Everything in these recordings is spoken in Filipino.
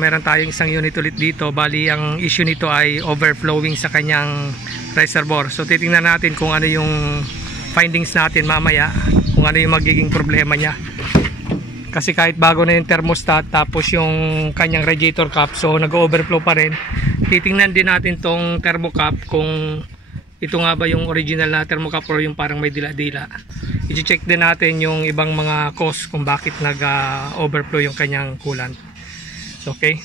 Meron tayong isang unit ulit dito. Bali ang issue nito ay overflowing sa kanyang reservoir. So titingnan natin kung ano yung findings natin mamaya, kung ano yung magiging problema niya. Kasi kahit bago na yung thermostat tapos yung kanyang radiator cap, so nag-overflow pa rin. Titingnan din natin tong thermocap kung ito nga ba yung original na thermocap or yung parang may dila-dila. I-check din natin yung ibang mga cause kung bakit nag-overflow yung kanyang coolant. Okay.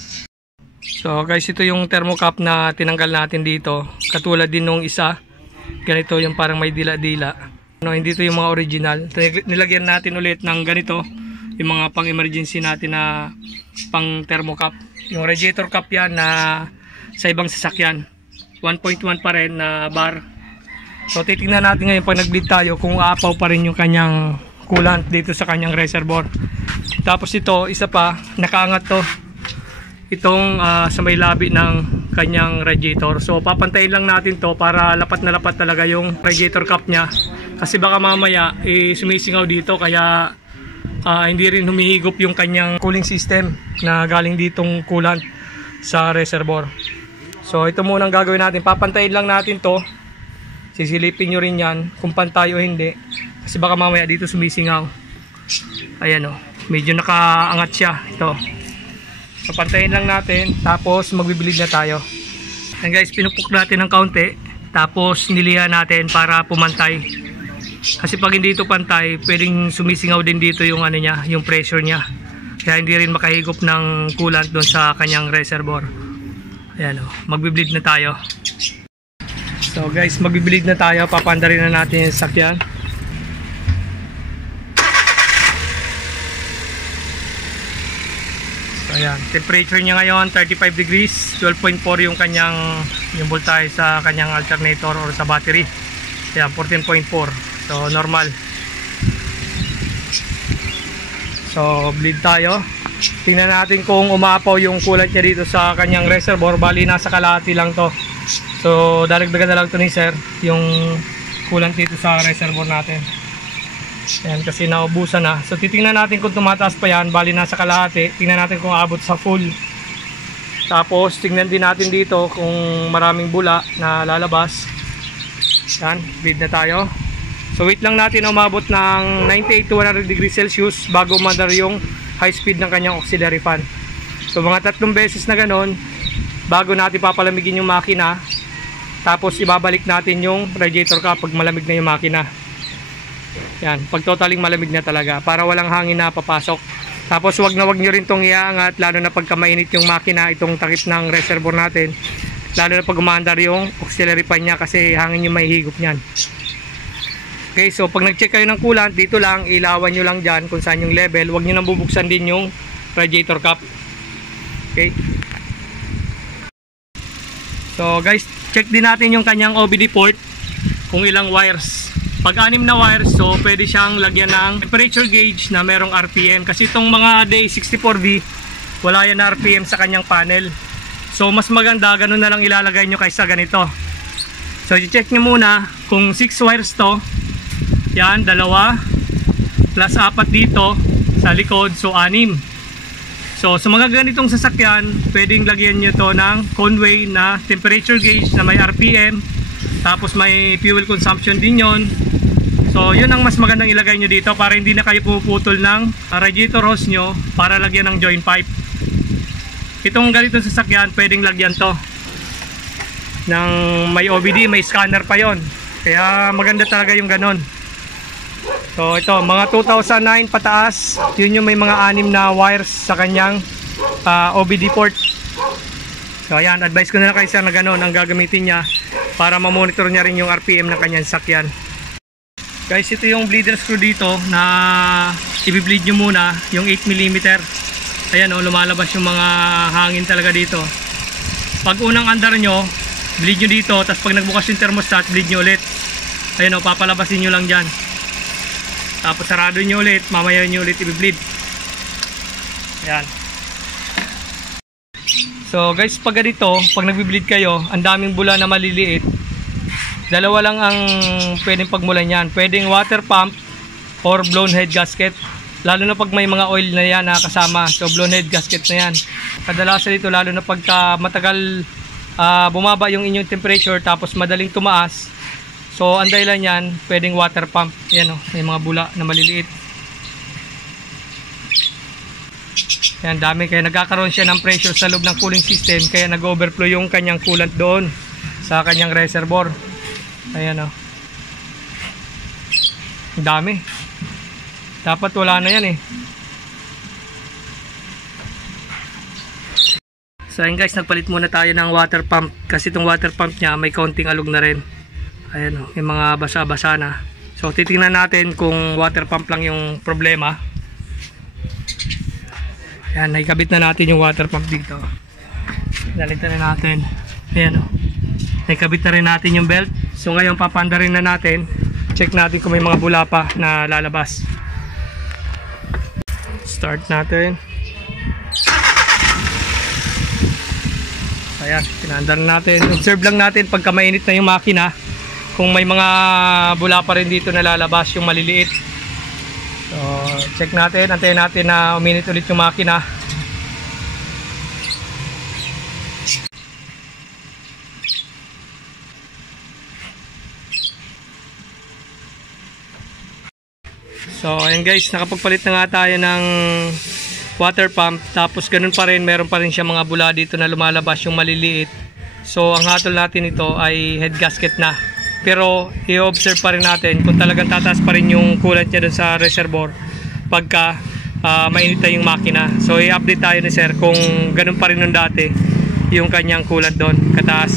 So guys, ito yung thermocap na tinanggal natin dito. Katulad din nung isa. Ganito yung parang may dila-dila. No, hindi ito yung mga original. Nilagyan natin ulit ng ganito. Yung mga pang-emergency natin na pang thermocap. Yung radiator cap yan na sa ibang sasakyan. 1.1 pa rin na bar. So titingnan natin ngayon pag nag-bleed tayo kung aapaw pa rin yung kanyang coolant dito sa kanyang reservoir. Tapos ito, isa pa, nakaangat to. Itong sa may labi ng kanyang radiator. So papantayin lang natin to para lapat na lapat talaga yung radiator cap nya. Kasi baka mamaya sumisingaw dito kaya hindi rin humihigop yung kanyang cooling system na galing ditong coolant sa reservoir. So ito muna ang gagawin natin. Papantayin lang natin to. Sisilipin nyo rin yan kung pantay o hindi. Kasi baka mamaya dito sumisingaw. Ayan o. Medyo nakaangat siya. Ito. So pantayin lang natin. Tapos magbibilid na tayo. And guys, pinupuk natin ng kaunti. Tapos nilihan natin para pumantay. Kasi pag hindi ito pantay, pwedeng sumisingaw din dito yung ano niya, yung pressure niya. Kaya hindi rin makahigop ng coolant doon sa kanyang reservoir. Ayan o, magbiblid na tayo. So guys, magbiblid na tayo. Papandarin na natin yung sakyan. So ayan, temperature niya ngayon 35 degrees, 12.4 yung kanyang yung voltage sa kanyang alternator or sa battery. Ayan, 14.4. So normal. So bleed tayo. Tingnan natin kung umaapaw yung coolant niya dito sa kanyang reservoir. Bali nasa kalahati lang to. So daragdagan na lang to ni sir yung coolant dito sa reservoir natin. Ayan, kasi naubusan na. So titingnan natin kung tumataas pa yan. Bali nasa kalahati. Tingnan natin kung aabot sa full. Tapos tingnan din natin dito kung maraming bula na lalabas. Ayan, bleed na tayo. So wait lang natin umabot ng 98 to 100 degrees Celsius bago umandar yung high speed ng kanyang auxiliary fan. So mga 3 beses na ganon bago natin papalamigin yung makina. Tapos ibabalik natin yung radiator cap pag malamig na yung makina. Yan, pag totaling malamig na talaga para walang hangin na papasok. Tapos wag nyo rin tong iangat, lalo na pagka mainit yung makina, itong takip ng reservoir natin. Lalo na pag umaandar yung auxiliary fan nya kasi hangin yung mahihigop nyan. Okay, so pag nag-check kayo ng coolant, dito lang, ilawan nyo lang dyan kung saan yung level. Huwag nyo nang bubuksan din yung radiator cap. Okay. So guys, check din natin yung kanyang OBD port kung ilang wires. Pag 6 na wires, so pwede siyang lagyan ng temperature gauge na merong RPM. Kasi itong mga Day64V, wala yan na RPM sa kanyang panel. So mas maganda, ganun na lang ilalagay nyo kaysa ganito. So i-check nyo muna kung 6 wires to. Yan, 2 plus 4 dito sa likod, so 6. So sa mga ganitong sasakyan, pwedeng lagyan nyo to ng Conway na temperature gauge na may RPM. Tapos may fuel consumption din yon. So yun ang mas magandang ilagay nyo dito para hindi na kayo puputol ng radiator hose nyo para lagyan ng joint pipe. Itong ganitong sasakyan, pwedeng lagyan to ng may OBD, may scanner pa yon. Kaya maganda talaga yung ganon. So ito, mga 2009 pataas, yun yung may mga 6 na wires sa kanyang OBD port. So ayan, advice ko na lang kay sir na ganon ang gagamitin niya para ma-monitor niya rin yung RPM ng kanyang sakyan. Guys, ito yung bleeder screw dito na i-bleed nyo muna, yung 8mm. Ayan o, lumalabas yung mga hangin talaga dito. Pag unang andar nyo, bleed nyo dito, tapos pag nagbukas yung thermostat, bleed nyo ulit. Ayan o, papalabasin nyo lang dyan. Tapos sarado nyo ulit, mamaya nyo ulit i-bleed. Ayan. So guys, pag ganito, pag nagbi-bleed kayo, ang daming bula na maliliit, dalawa lang ang pwedeng pagmulan yan. Pwedeng water pump or blown head gasket. lalo na pag may mga oil na yan na kasama. So blown head gasket na yan. Kadalasan dito lalo na pagka matagal bumaba yung inyong temperature tapos madaling tumaas. So ang dahilan yan, pwedeng water pump. Yan o, may mga bula na maliliit. Yan, dami, kaya nagkakaroon siya ng pressure sa loob ng cooling system, kaya nag-overflow yung kanyang coolant doon sa kanyang reservoir. Ayan o. Dami. Dapat wala na yan eh. So ayun guys, nagpalit muna tayo ng water pump kasi itong water pump niya may kaunting alog na rin. Ayan o, may mga basa-basa na. So titingnan natin kung water pump lang yung problema. Ayan, naikabit na natin yung water pump dito. Nalitan na natin. Ayan o, naikabit na rin natin yung belt. So ngayon papanda rin na natin. Check natin kung may mga bula pa na lalabas. Start natin. Ayan, pinandar natin. Observe lang natin pagka mainit na yung makina kung may mga bula pa rin dito na lalabas, yung maliliit. So check natin, antayin natin na uminit ulit yung makina. So ayan guys, nakapagpalit na nga tayo ng water pump, tapos ganun pa rin, meron pa rin siya mga bula dito na lumalabas, yung maliliit. So ang hatol natin ito ay head gasket na, pero i-observe pa rin natin kung talagang tataas pa rin yung coolant niya dun sa reservoir pagka mainit na yung makina. So i-update tayo ni sir kung ganun pa rin nung dati yung kanyang coolant doon kataas.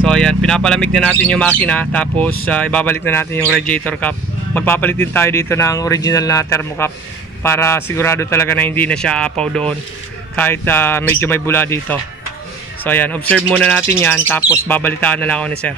So ayan, pinapalamig na natin yung makina, tapos ibabalik na natin yung radiator cap. Magpapalit din tayo dito ng original na thermocap para sigurado talaga na hindi na siya apaw doon kahit medyo may bula dito. So ayan, observe muna natin yan, tapos babalitaan na lang ako ni sir.